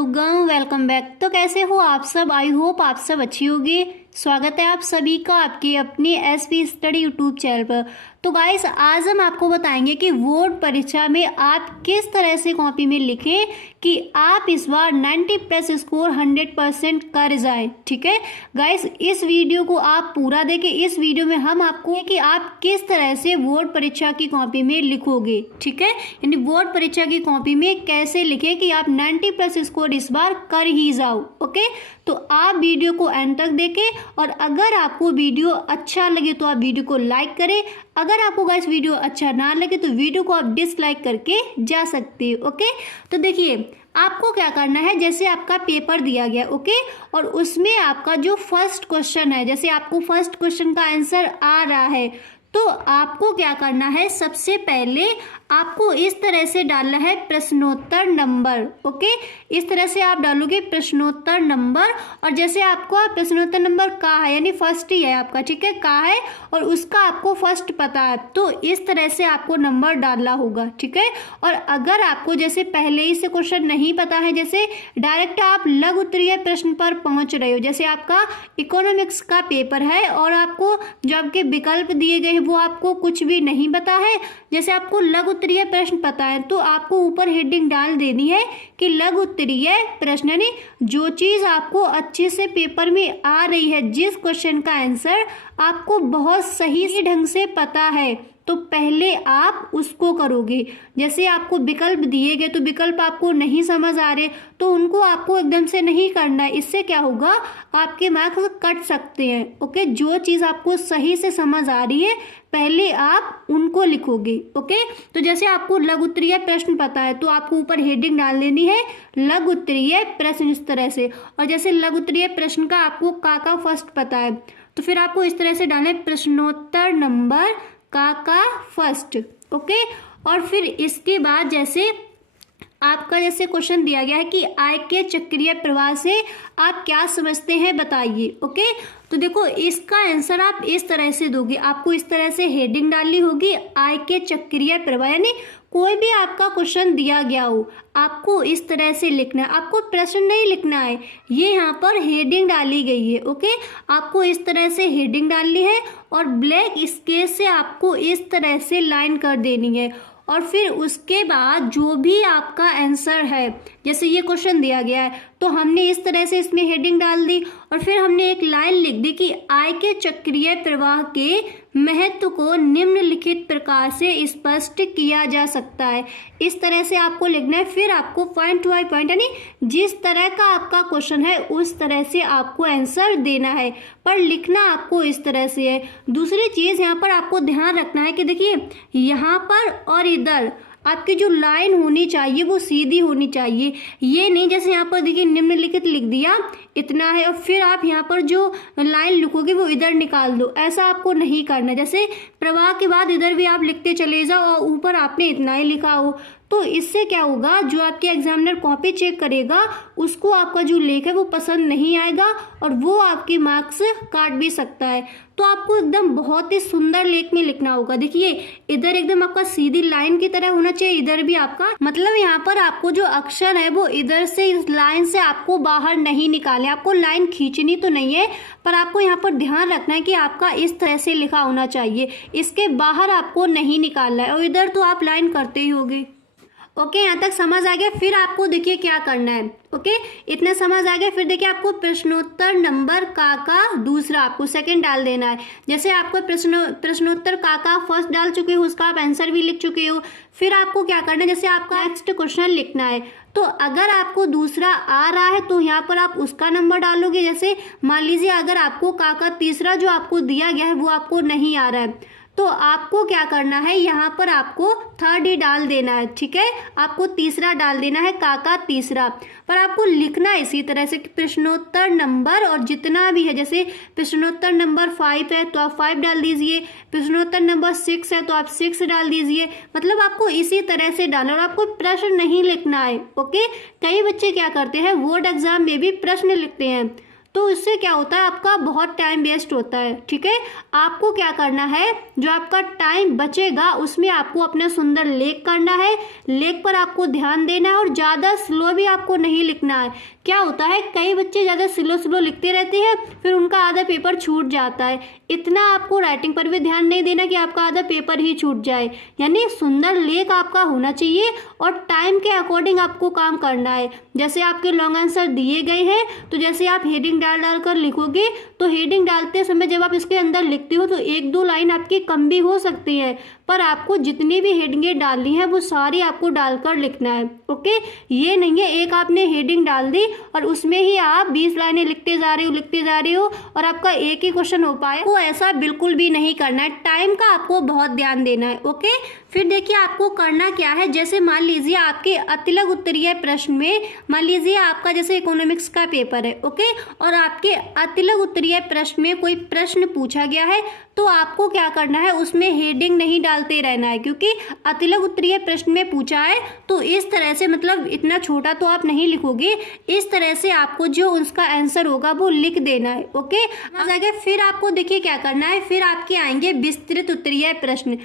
शुगम, welcome back. तो कैसे हो आप सब? आई होप आप सब अच्छी होगी। स्वागत है आप सभी का आपके अपने एसपी स्टडी यूट्यूब चैनल पर। तो गाइस, आज हम आपको बताएंगे कि बोर्ड परीक्षा में आप किस तरह से कॉपी में लिखें कि आप इस बार 90 प्लस स्कोर 100% कर जाएं। ठीक है गाइस, इस वीडियो को आप पूरा देखें। इस वीडियो में हम आपको कि आप किस तरह से बोर्ड परीक्षा की कॉपी में लिखोगे। ठीक है, यानी बोर्ड परीक्षा की कॉपी में कैसे लिखें कि आप 90 प्लस स्कोर इस बार कर ही जाओ। ओके, तो आप वीडियो को एंड तक देखें और अगर आपको वीडियो अच्छा लगे तो आप वीडियो को लाइक करें। अगर आपको गाइस वीडियो अच्छा ना लगे तो वीडियो को आप डिसलाइक करके जा सकते हो। ओके, तो देखिए आपको क्या करना है, जैसे आपका पेपर दिया गया ओके, और उसमें आपका जो फर्स्ट क्वेश्चन है, जैसे आपको फर्स्ट क्वेश्चन का आंसर आ रहा है तो आपको क्या करना है, सबसे पहले आपको इस तरह से डालना है प्रश्नोत्तर नंबर। ओके, इस तरह से आप डालोगे प्रश्नोत्तर नंबर, और जैसे आपको प्रश्नोत्तर नंबर कहाँ है, यानी फर्स्ट ही है आपका, ठीक है, कहाँ है और उसका आपको फर्स्ट पता है, तो इस तरह से आपको नंबर डालना होगा। ठीक है, और अगर आपको जैसे पहले ही से क्वेश्चन नहीं पता है, जैसे डायरेक्ट आप लघु उत्तरीय प्रश्न पर पहुंच रहे हो, जैसे आपका इकोनॉमिक्स का पेपर है और आपको जो आपके विकल्प दिए गए वो आपको कुछ भी नहीं पता है, जैसे आपको लघु उत्तरीय प्रश्न पता है तो आपको ऊपर हेडिंग डाल देनी है कि लघु उत्तरीय प्रश्न, यानी जो चीज आपको अच्छे से पेपर में आ रही है, जिस क्वेश्चन का आंसर आपको बहुत सही ढंग से पता है, तो पहले आप उसको करोगे। जैसे आपको विकल्प दिए गए तो विकल्प आपको नहीं समझ आ रहे तो उनको आपको एकदम से नहीं करना है, इससे क्या होगा, आपके मार्क्स कट सकते हैं। ओके, जो चीज़ आपको सही से समझ आ रही है पहले आप उनको लिखोगे। ओके, तो जैसे आपको लघु उत्तरीय प्रश्न पता है तो आपको ऊपर हेडिंग डाल देनी है लघु उत्तरीय प्रश्न, इस तरह से। और जैसे लघु उत्तरीय प्रश्न का आपको का फर्स्ट पता है तो फिर आपको इस तरह से डालना है प्रश्नोत्तर नंबर का फर्स्ट। ओके, और फिर इसके बाद जैसे आपका जैसे क्वेश्चन दिया गया है कि आय के चक्रीय प्रवाह से आप क्या समझते हैं बताइए। ओके, तो देखो इसका आंसर आप इस तरह से दोगे, आपको इस तरह से हेडिंग डालनी होगी आय के चक्रीय प्रवाह, यानी कोई भी आपका क्वेश्चन दिया गया हो आपको इस तरह से लिखना है, आपको प्रश्न नहीं लिखना है, ये यहाँ पर हेडिंग डाली गई है। ओके, आपको इस तरह से हेडिंग डालनी है और ब्लैक स्केच से आपको इस तरह से लाइन कर देनी है, और फिर उसके बाद जो भी आपका आंसर है, जैसे ये क्वेश्चन दिया गया है तो हमने इस तरह से इसमें हेडिंग डाल दी और फिर हमने एक लाइन लिख दी कि आय के चक्रीय प्रवाह के महत्व को निम्नलिखित प्रकार से स्पष्ट किया जा सकता है। इस तरह से आपको लिखना है, फिर आपको पॉइंट बाय पॉइंट, यानी जिस तरह का आपका क्वेश्चन है उस तरह से आपको आंसर देना है, पर लिखना आपको इस तरह से है। दूसरी चीज़ यहाँ पर आपको ध्यान रखना है कि देखिए यहाँ पर और इधर आपकी जो लाइन होनी चाहिए वो सीधी होनी चाहिए, ये नहीं जैसे यहाँ पर देखिए निम्नलिखित लिख दिया इतना है और फिर आप यहाँ पर जो लाइन लिखोगे वो इधर निकाल दो, ऐसा आपको नहीं करना। जैसे प्रवाह के बाद इधर भी आप लिखते चले जाओ और ऊपर आपने इतना ही लिखा हो, तो इससे क्या होगा, जो आपके एग्जामिनर कॉपी चेक करेगा उसको आपका जो लेख है वो पसंद नहीं आएगा और वो आपके मार्क्स काट भी सकता है। तो आपको एकदम बहुत ही सुंदर लेख में लिखना होगा। देखिए इधर एकदम आपका सीधी लाइन की तरह होना चाहिए, इधर भी आपका, मतलब यहाँ पर आपको जो अक्षर है वो इधर से इस लाइन से आपको बाहर नहीं निकाले, आपको लाइन खींचनी तो नहीं है पर आपको यहाँ पर ध्यान रखना है कि आपका इस तरह से लिखा होना चाहिए, इसके बाहर आपको नहीं निकालना है। और इधर तो आप लाइन करते ही होगे। ओके, यहाँ तक समझ आ गया। फिर आपको देखिए क्या करना है। ओके, इतना समझ आ गया। फिर देखिए आपको प्रश्नोत्तर नंबर का दूसरा आपको सेकंड डाल देना है। जैसे आपको प्रश्नोत्तर का फर्स्ट डाल चुके हो, उसका आप आंसर भी लिख चुके हो, फिर आपको क्या करना है, जैसे आपका नेक्स्ट क्वेश्चन लिखना है तो अगर आपको दूसरा आ रहा है तो यहाँ पर आप उसका नंबर डालोगे। जैसे मान लीजिए अगर आपको का तीसरा जो आपको दिया गया है वो आपको नहीं आ रहा है तो आपको क्या करना है, यहाँ पर आपको थर्ड ही डाल देना है। ठीक है, आपको तीसरा डाल देना है का तीसरा, पर आपको लिखना इसी तरह से प्रश्नोत्तर नंबर और जितना भी है, जैसे प्रश्नोत्तर नंबर 5 है तो आप 5 डाल दीजिए, प्रश्नोत्तर नंबर 6 है तो आप 6 डाल दीजिए, मतलब आपको इसी तरह से डालना और आपको प्रश्न नहीं लिखना है। ओके, कई बच्चे क्या करते हैं बोर्ड एग्जाम में भी प्रश्न लिखते हैं तो इससे क्या होता है, आपका बहुत टाइम वेस्ट होता है। ठीक है, आपको क्या करना है, जो आपका टाइम बचेगा उसमें आपको अपना सुंदर लेख करना है, लेख पर आपको ध्यान देना है और ज़्यादा स्लो भी आपको नहीं लिखना है। क्या होता है, कई बच्चे ज़्यादा स्लो लिखते रहते हैं, फिर उनका आधा पेपर छूट जाता है। इतना आपको राइटिंग पर भी ध्यान नहीं देना कि आपका आधा पेपर ही छूट जाए। यानी सुंदर लेख आपका होना चाहिए और टाइम के अकॉर्डिंग आपको काम करना है। जैसे आपके लॉन्ग आंसर दिए गए हैं, तो जैसे आप हेडिंग डाल कर लिखोगे, तो हेडिंग डालते समय जब आप इसके अंदर लिखते हो तो एक दो लाइन आपकी कम भी हो सकती है, पर आपको जितनी भी हेडिंगें डालनी है वो सारी आपको डालकर लिखना है। ओके, ये नहीं है एक आपने हेडिंग डाल दी और उसमें ही आप 20 लाइनें लिखते जा रहे हो और आपका एक ही क्वेश्चन हो पाए। वो ऐसा बिल्कुल भी नहीं करना है, टाइम का आपको बहुत ध्यान देना है। ओके, फिर देखिए आपको करना क्या है। जैसे मान लीजिए आपके अतिलक उत्तरीय प्रश्न में, मान लीजिए आपका जैसे इकोनॉमिक्स का पेपर है, ओके, और आपके अतिलक उत्तरीय प्रश्न में कोई प्रश्न पूछा गया है, तो आपको क्या करना है, उसमें हेडिंग नहीं डालते रहना है, क्योंकि अतिलक उत्तरीय प्रश्न में पूछा है तो इस तरह से, मतलब इतना छोटा तो आप नहीं लिखोगे, इस तरह से आपको जो उसका आंसर होगा वो लिख देना है। ओके, फिर आपको देखिए क्या करना है, फिर आपके आएंगे विस्तृत उत्तरीय प्रश्न।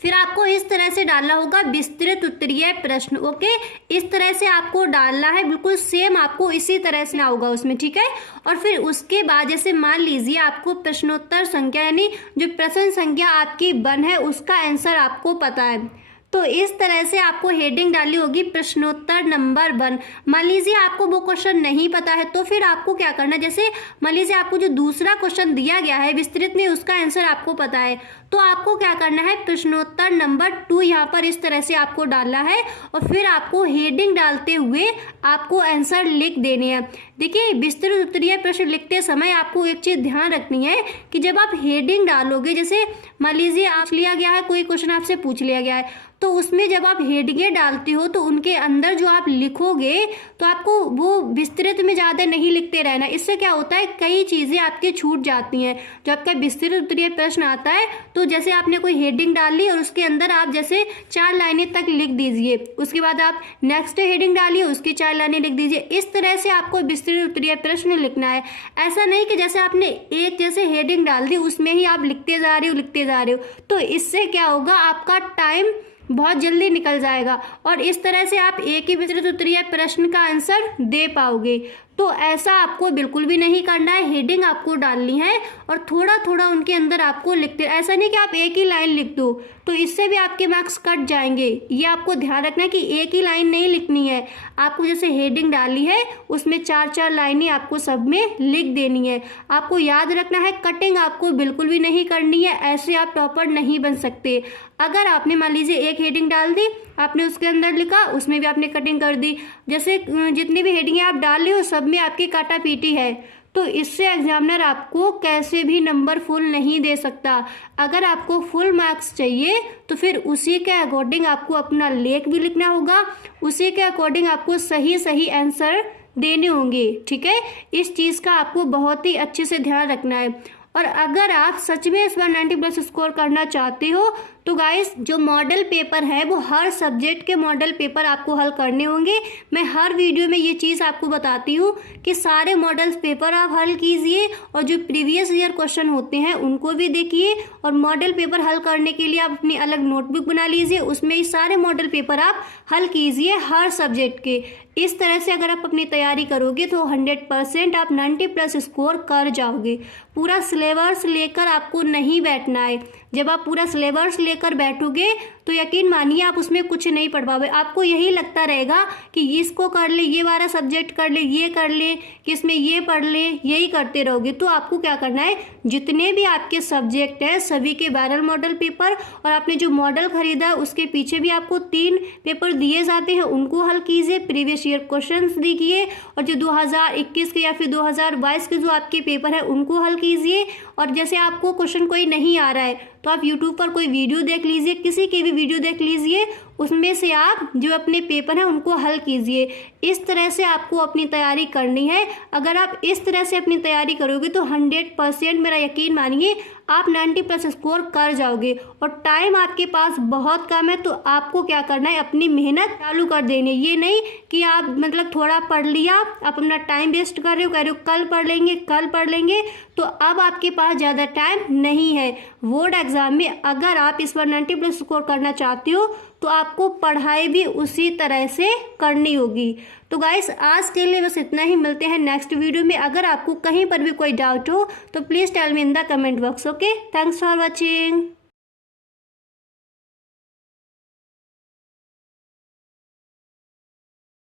फिर आपको इस तरह से डालना होगा विस्तृत उत्तरीय प्रश्न। ओके, इस तरह से आपको डालना है, बिल्कुल सेम आपको इसी तरह से ना होगा उसमें। ठीक है, और फिर उसके बाद जैसे मान लीजिए आपको प्रश्नोत्तर संख्या, यानी जो प्रश्न संख्या आपकी 1 है उसका आंसर आपको पता है, तो इस तरह से आपको हेडिंग डाली होगी प्रश्नोत्तर नंबर 1। मान लीजिए आपको वो क्वेश्चन नहीं पता है, तो फिर आपको क्या करना है, जैसे मान लीजिए आपको जो दूसरा क्वेश्चन दिया गया है विस्तृत में, उसका आंसर आपको पता है, तो आपको क्या करना है, प्रश्नोत्तर नंबर 2 यहाँ पर इस तरह से आपको डालना है और फिर आपको हेडिंग डालते हुए आपको आंसर लिख देने हैं। देखिए, विस्तृत उत्तरीय प्रश्न लिखते समय आपको एक चीज़ ध्यान रखनी है कि जब आप हेडिंग डालोगे, जैसे मान लीजिए आप लिया गया है, कोई क्वेश्चन आपसे पूछ लिया गया है, तो उसमें जब आप हेडिंगें डालते हो तो उनके अंदर जो आप लिखोगे तो आपको वो विस्तृत में ज़्यादा नहीं लिखते रहना। इससे क्या होता है, कई चीज़ें आपकी छूट जाती हैं। जो आपका विस्तृत उत्तरीय प्रश्न आता है, तो जैसे आपने कोई हेडिंग डाल ली और उसके अंदर आप जैसे 4 लाइनें तक लिख दीजिए, उसके बाद आप नेक्स्ट हेडिंग डालिए, उसकी 4 लाइनें लिख दीजिए। इस तरह से आपको विस्तृत उत्तरीय प्रश्न लिखना है। ऐसा नहीं कि जैसे आपने एक जैसे हेडिंग डाल दी उसमें ही आप लिखते जा रहे हो, तो इससे क्या होगा, आपका टाइम बहुत जल्दी निकल जाएगा और इस तरह से आप एक ही विस्तृत उत्तरीय प्रश्न का आंसर दे पाओगे। तो ऐसा आपको बिल्कुल भी नहीं करना है, हेडिंग आपको डालनी है और थोड़ा थोड़ा उनके अंदर आपको लिखते, ऐसा नहीं कि आप एक ही लाइन लिख दो, तो इससे भी आपके मार्क्स कट जाएंगे। ये आपको ध्यान रखना है कि एक ही लाइन नहीं लिखनी है, आपको जैसे हेडिंग डाली है उसमें 4-4 लाइनें आपको सब में लिख देनी है। आपको याद रखना है, कटिंग आपको बिल्कुल भी नहीं करनी है, ऐसे आप टॉपर नहीं बन सकते। अगर आपने मान लीजिए एक हेडिंग डाल दी, आपने उसके अंदर लिखा, उसमें भी आपने कटिंग कर दी, जैसे जितनी भी हेडिंग आप डाल रहे हो सब में आपकी काटा पीटी है, तो इससे एग्जामिनर आपको कैसे भी नंबर फुल नहीं दे सकता। अगर आपको फुल मार्क्स चाहिए तो फिर उसी के अकॉर्डिंग आपको अपना लेख भी लिखना होगा, उसी के अकॉर्डिंग आपको सही आंसर देने होंगे। ठीक है, इस चीज़ का आपको बहुत ही अच्छे से ध्यान रखना है। और अगर आप सच में इस बार 90+ स्कोर करना चाहते हो तो गाइस, जो मॉडल पेपर है वो हर सब्जेक्ट के मॉडल पेपर आपको हल करने होंगे। मैं हर वीडियो में ये चीज़ आपको बताती हूँ कि सारे मॉडल पेपर आप हल कीजिए और जो प्रीवियस ईयर क्वेश्चन होते हैं उनको भी देखिए, और मॉडल पेपर हल करने के लिए आप अपनी अलग नोटबुक बना लीजिए, उसमें ही सारे मॉडल पेपर आप हल कीजिए हर सब्जेक्ट के। इस तरह से अगर आप अपनी तैयारी करोगे तो 100% आप 90+ स्कोर कर जाओगे। पूरा सिलेबस लेकर आपको नहीं बैठना है। जब आप पूरा सिलेबस लेकर बैठोगे तो यकीन मानिए आप उसमें कुछ नहीं पढ़ पाओगे। आपको यही लगता रहेगा कि इसको कर ले, ये वाला सब्जेक्ट कर ले, ये कर ले, कि इसमें ये पढ़ ले, यही करते रहोगे। तो आपको क्या करना है, जितने भी आपके सब्जेक्ट हैं सभी के वायरल मॉडल पेपर, और आपने जो मॉडल खरीदा है उसके पीछे भी आपको 3 पेपर दिए जाते हैं, उनको हल कीजिए, प्रीवियस ईयर क्वेश्चन देखिए, और जो 2021 के या फिर 2022 के जो आपके पेपर है उनको हल कीजिए। और जैसे आपको क्वेश्चन कोई नहीं आ रहा है तो आप यूट्यूब पर कोई वीडियो देख लीजिए, किसी की भी वीडियो देख लीजिए, उसमें से आप जो अपने पेपर हैं उनको हल कीजिए। इस तरह से आपको अपनी तैयारी करनी है। अगर आप इस तरह से अपनी तैयारी करोगे तो 100% मेरा यकीन मानिए आप 90+ स्कोर कर जाओगे। और टाइम आपके पास बहुत कम है, तो आपको क्या करना है, अपनी मेहनत चालू कर देनी है। ये नहीं कि आप मतलब थोड़ा पढ़ लिया, आप अपना टाइम वेस्ट कर रहे हो, कह रहे हो कल पढ़ लेंगे, तो अब आपके पास ज़्यादा टाइम नहीं है। बोर्ड एग्ज़ाम में अगर आप इस बार 90+ स्कोर करना चाहते हो तो आपको पढ़ाई भी उसी तरह से करनी होगी। तो गाइस आज के लिए बस इतना ही, मिलते हैं नेक्स्ट वीडियो में। अगर आपको कहीं पर भी कोई डाउट हो तो please tell me in the comment box. Okay, thanks for watching.